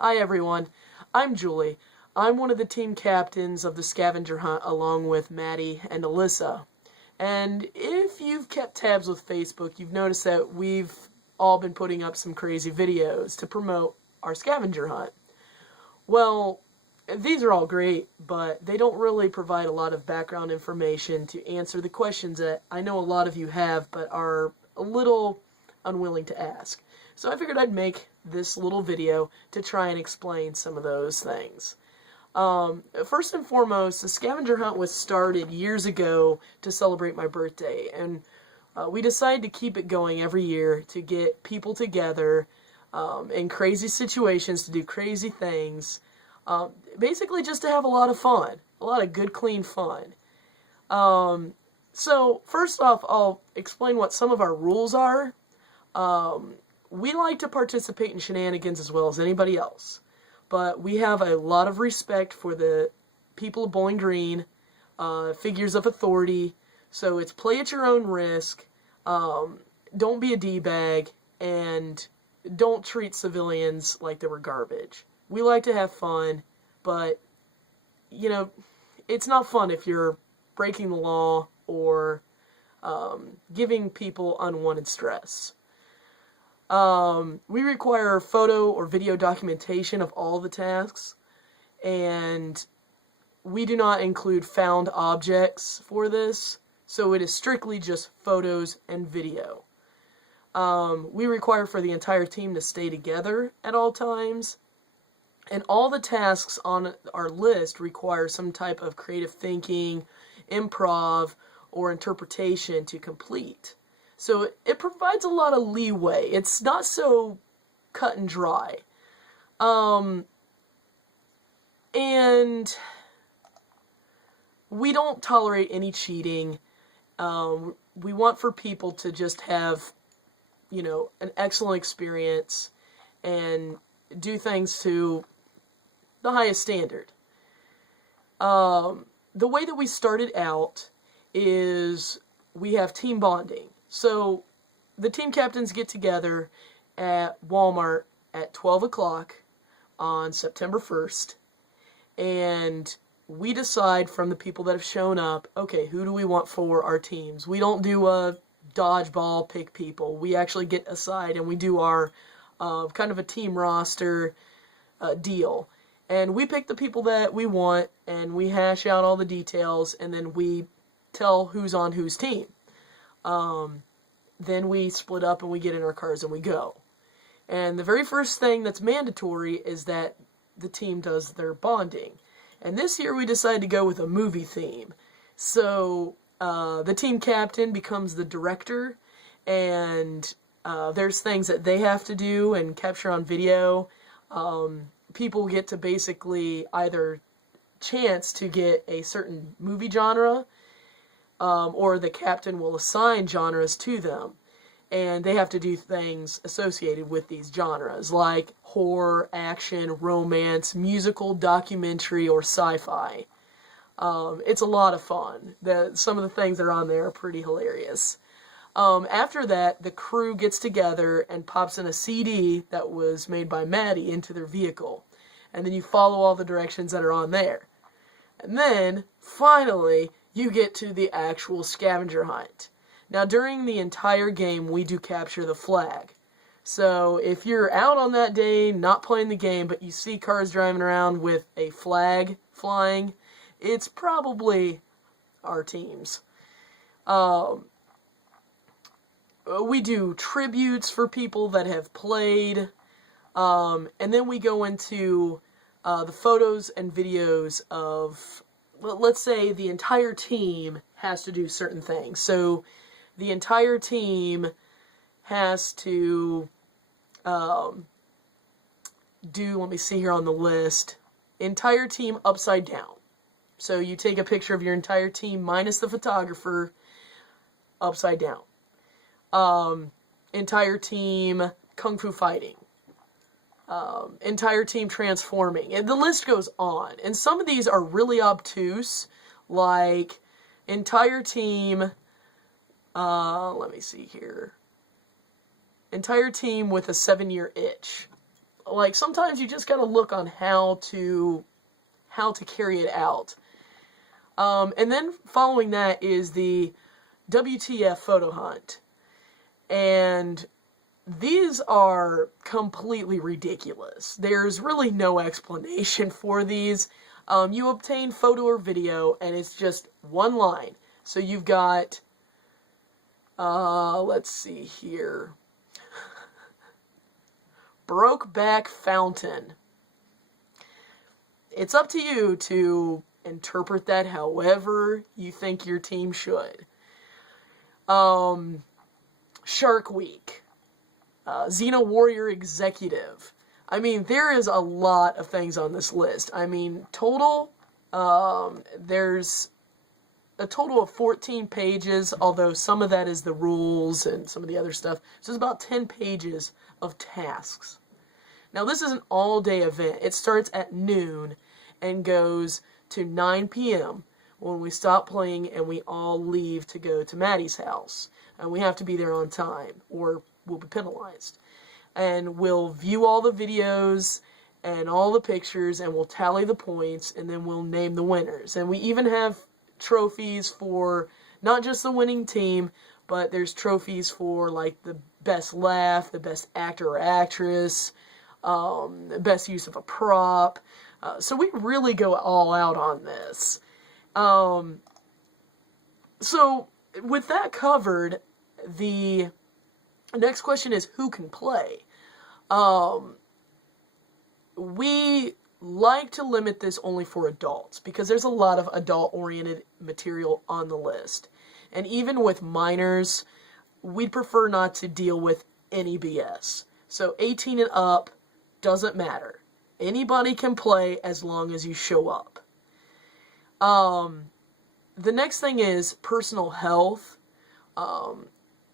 Hi everyone, I'm Julie. I'm one of the team captains of the scavenger hunt along with Maddie and Alyssa. And if you've kept tabs with Facebook, you've noticed that we've all been putting up some crazy videos to promote our scavenger hunt. Well, these are all great, but they don't really provide a lot of background information to answer the questions that I know a lot of you have but are a little unwilling to ask. So I figured I'd make this little video to try and explain some of those things. First and foremost, the scavenger hunt was started years ago to celebrate my birthday, and we decided to keep it going every year to get people together in crazy situations to do crazy things, basically just to have a lot of fun, a lot of good, clean fun. So first off, I'll explain what some of our rules are. We like to participate in shenanigans as well as anybody else, but we have a lot of respect for the people of Bowling Green, figures of authority, so it's play at your own risk, don't be a D-bag, and don't treat civilians like they were garbage. We like to have fun, but, you know, it's not fun if you're breaking the law or giving people unwanted stress. We require photo or video documentation of all the tasks, and we do not include found objects for this, so it is strictly just photos and video. We require for the entire team to stay together at all times, and all the tasks on our list require some type of creative thinking, improv, or interpretation to complete. So it provides a lot of leeway. It's not so cut and dry. And we don't tolerate any cheating. We want for people to just have, you know, an excellent experience and do things to the highest standard. The way that we started out is we have team bonding. So the team captains get together at Walmart at 12 o'clock on September 1st, and we decide from the people that have shown up, okay, who do we want for our teams? We don't do a dodgeball pick people. We actually get aside and we do our kind of a team roster deal. And we pick the people that we want, and we hash out all the details, and then we tell who's on whose team. Then we split up and we get in our cars and we go. And the very first thing that's mandatory is that the team does their bonding. And this year we decided to go with a movie theme. So the team captain becomes the director, and there's things that they have to do and capture on video. People get to basically either chance to get a certain movie genre, or the captain will assign genres to them, and they have to do things associated with these genres, like horror, action, romance, musical, documentary, or sci-fi. It's a lot of fun. Some of the things that are on there are pretty hilarious. After that, the crew gets together and pops in a CD that was made by Maddie into their vehicle, and then you follow all the directions that are on there. And then, finally, you get to the actual scavenger hunt. Now, during the entire game, we do capture the flag. So, if you're out on that day, not playing the game, but you see cars driving around with a flag flying, it's probably our teams. We do tributes for people that have played, and then we go into the photos and videos of, let's say the entire team has to do certain things. So the entire team has to do, let me see here on the list, entire team upside down. So you take a picture of your entire team minus the photographer upside down. Entire team kung fu fighting. Entire team transforming. And the list goes on. And some of these are really obtuse, like entire team, let me see here. Entire team with a 7-year itch. like, sometimes you just gotta look on how to carry it out. And then following that is the WTF photo hunt. And these are completely ridiculous. There's really no explanation for these. You obtain photo or video, and it's just one line. So you've got, let's see here. Brokeback Fountain. It's up to you to interpret that however you think your team should. Shark Week. Xena Warrior Executive. I mean, there is a lot of things on this list. I mean, total, there's a total of 14 pages, although some of that is the rules and some of the other stuff. So it's about 10 pages of tasks. Now, this is an all-day event. It starts at noon and goes to 9 p.m. when we stop playing and we all leave to go to Maddie's house. And we have to be there on time, or we'll be penalized. And we'll view all the videos and all the pictures, and we'll tally the points, and then we'll name the winners. And we even have trophies for not just the winning team, but there's trophies for, like, the best laugh, the best actor or actress, the best use of a prop. So we really go all out on this. So with that covered, the next question is who can play? We like to limit this only for adults because there's a lot of adult-oriented material on the list. And even with minors, we'd prefer not to deal with any BS. So 18 and up doesn't matter. Anybody can play as long as you show up. The next thing is personal health.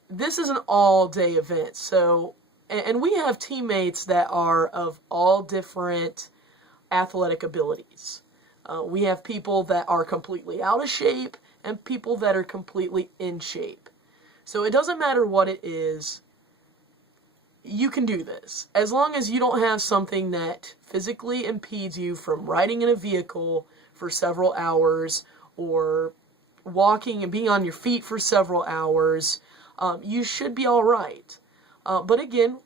This is an all-day event, so, and we have teammates that are of all different athletic abilities. We have people that are completely out of shape and people that are completely in shape. So it doesn't matter what it is, you can do this. As long as you don't have something that physically impedes you from riding in a vehicle for several hours or walking and being on your feet for several hours, you should be all right. But again,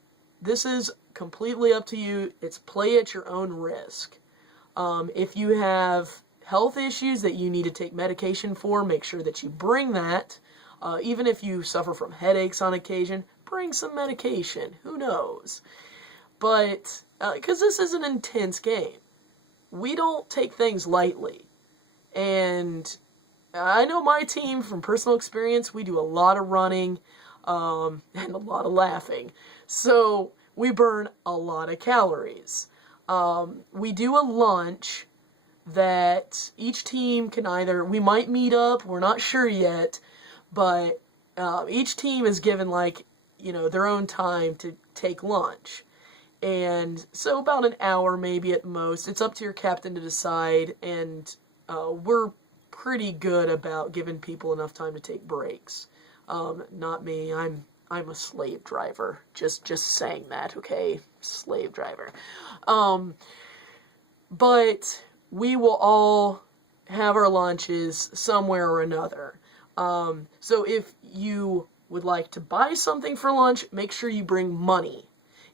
this is completely up to you. It's play at your own risk. If you have health issues that you need to take medication for, make sure that you bring that. Even if you suffer from headaches on occasion, bring some medication. Who knows? But, because this is an intense game. We don't take things lightly. And I know my team, from personal experience, we do a lot of running and a lot of laughing. So we burn a lot of calories. We do a lunch that each team can either, we might meet up, we're not sure yet, but each team is given, like, you know, their own time to take lunch. And so about an hour maybe at most. It's up to your captain to decide, and we're pretty good about giving people enough time to take breaks. Not me. I'm a slave driver. Just saying that, okay? Slave driver. But we will all have our lunches somewhere or another. So if you would like to buy something for lunch, make sure you bring money.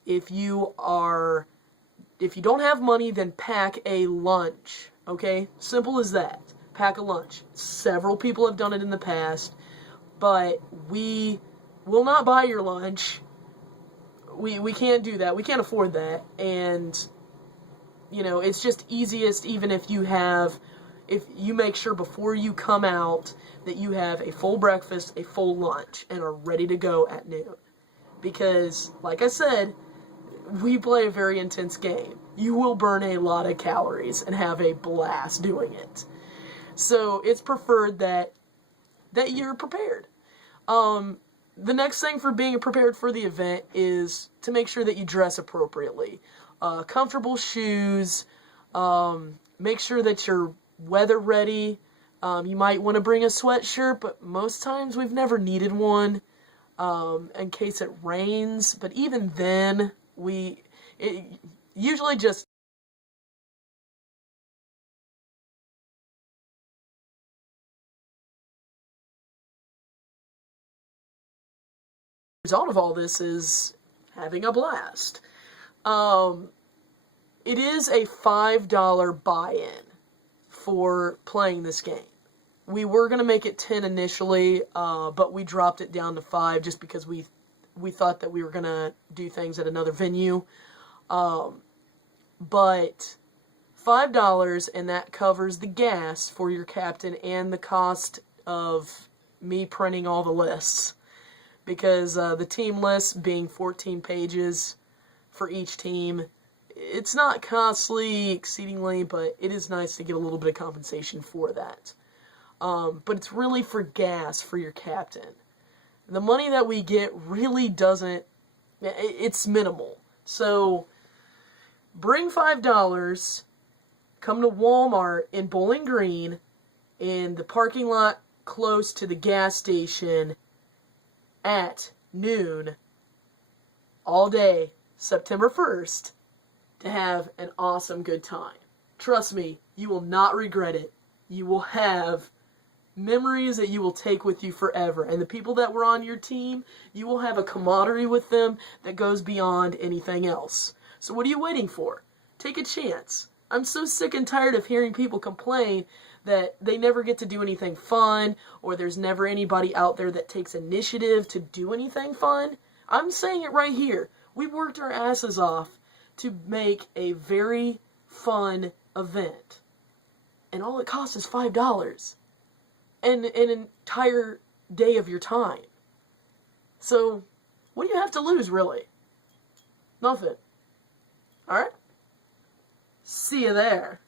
If you don't have money, then pack a lunch. Okay? Simple as that. Pack a lunch. Several people have done it in the past, but we will not buy your lunch. We can't do that. We can't afford that. And, you know, it's just easiest even if you make sure before you come out that you have a full breakfast, a full lunch, and are ready to go at noon. Because, like I said, we play a very intense game. You will burn a lot of calories and have a blast doing it. So it's preferred that you're prepared. The next thing for being prepared for the event is to make sure that you dress appropriately. Comfortable shoes. Make sure that you're weather ready. You might want to bring a sweatshirt, but most times we've never needed one in case it rains. But even then, usually just the result of all this is having a blast. Um, it is a $5 buy-in for playing this game. We were going to make it 10 initially, but we dropped it down to 5 just because we thought that we were going to do things at another venue. But $5, and that covers the gas for your captain and the cost of me printing all the lists. Because the team list being 14 pages for each team, it's not costly exceedingly, but it is nice to get a little bit of compensation for that. But it's really for gas for your captain. The money that we get really doesn't, it's minimal. So bring $5, come to Walmart in Bowling Green, in the parking lot close to the gas station at noon, all day, September 1st, to have an awesome good time. Trust me, you will not regret it. You will have memories that you will take with you forever. And the people that were on your team, you will have a camaraderie with them that goes beyond anything else. So what are you waiting for? Take a chance. I'm so sick and tired of hearing people complain that they never get to do anything fun, or there's never anybody out there that takes initiative to do anything fun. I'm saying it right here. We worked our asses off to make a very fun event. And all it costs is $5. And an entire day of your time. So, what do you have to lose, really? Nothing. Alright? See you there.